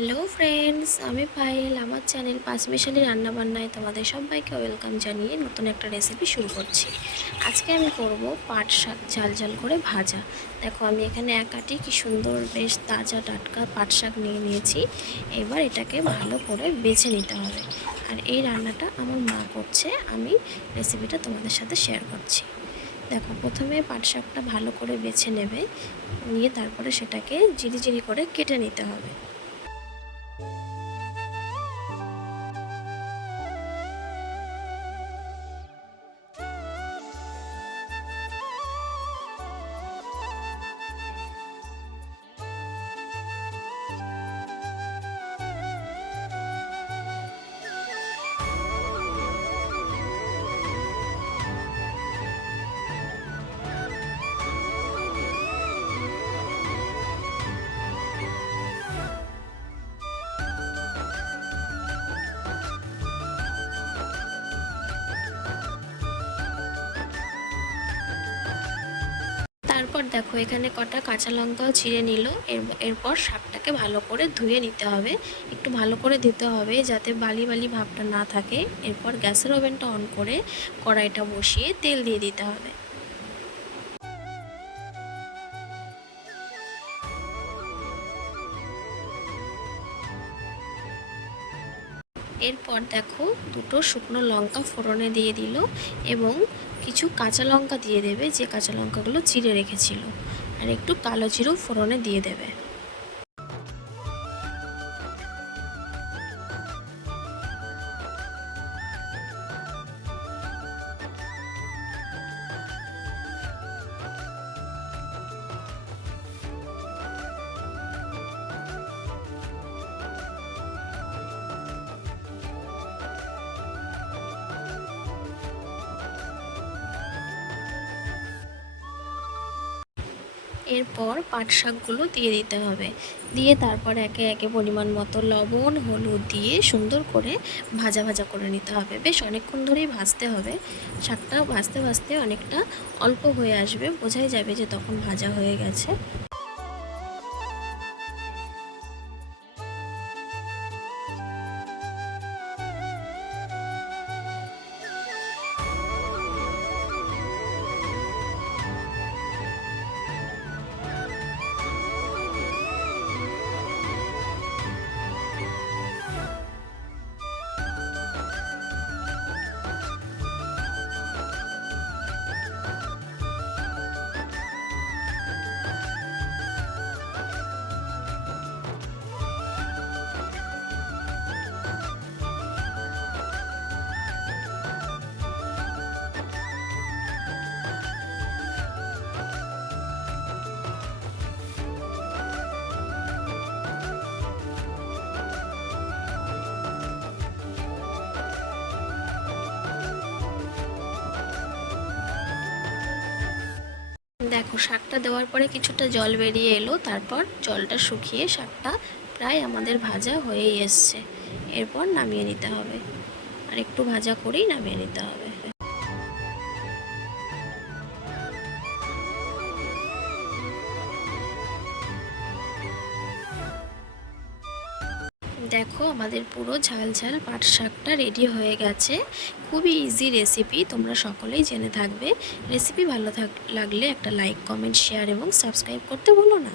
Hello friends, আমি পায়েল। আমার channel পাঁচমিশালি রান্নাবান্নায় তোমাদের সবাইকে ওয়েলকাম জানিয়ে নতুন একটা রেসিপি শুরু করছি। আজকে আমি করব পাট শাক ঝাল ঝাল করে ভাজা। দেখো, আমি এখানে এক আটি কি সুন্দর বেশ তাজা টাটকা পাট শাক নিয়ে নিয়েছি। এবার এটাকে ভালো করে বেছে নিতে হবে। আর এই রান্নাটা আমার মা করছে, আমি রেসিপিটা তোমাদের সাথে শেয়ার করছি। দেখো, প্রথমে পাট শাকটা ভালো করে বেছে নেবে, নিয়ে তারপরে সেটাকে ঝিরি করে কেটে নিতে হবে। তারপর দেখো, এখানে কটা কাঁচা লঙ্কাও ছিঁড়ে নিল। এরপর শাকটাকে ভালো করে ধুয়ে নিতে হবে। একটু ভালো করে ধুতে হবে যাতে বালি বালি ভাবটা না থাকে। এরপর গ্যাসের ওভেনটা অন করে কড়াইটা বসিয়ে তেল দিয়ে দিতে হবে। এরপর দেখো, দুটো শুকনো লঙ্কা ফোড়নে দিয়ে দিল এবং কিছু কাঁচা লঙ্কা দিয়ে দেবে, যে কাঁচা লঙ্কাগুলো চিড়ে রেখেছিল। আর একটু কালো জিরেও ফোড়নে দিয়ে দেবে। এরপর পাট শাকগুলো দিয়ে দিতে হবে। দিয়ে তারপর একে একে পরিমাণ মতো লবণ হলুদ দিয়ে সুন্দর করে ভাজা ভাজা করে নিতে হবে। বেশ অনেকক্ষণ ধরেই ভাজতে হবে। শাকটা ভাজতে ভাজতে অনেকটা অল্প হয়ে আসবে, বোঝাই যাবে যে তখন ভাজা হয়ে গেছে। দেখো, শাকটা দেওয়ার পরে কিছুটা জল বেরিয়ে এলো। তারপর জলটা শুকিয়ে শাকটা প্রায় আমাদের ভাজা হয়েই এসছে। এরপর নামিয়ে নিতে হবে। আর একটু ভাজা করেই নামিয়ে নিতে হবে। দেখো, আমাদের পুরো ঝাল ঝাল পাট শাকটা রেডি হয়ে গেছে। খুবই ইজি রেসিপি, তোমরা সকলেই জেনে থাকবে। রেসিপি ভালো লাগলে একটা লাইক কমেন্ট শেয়ার এবং সাবস্ক্রাইব করতে ভুলো না।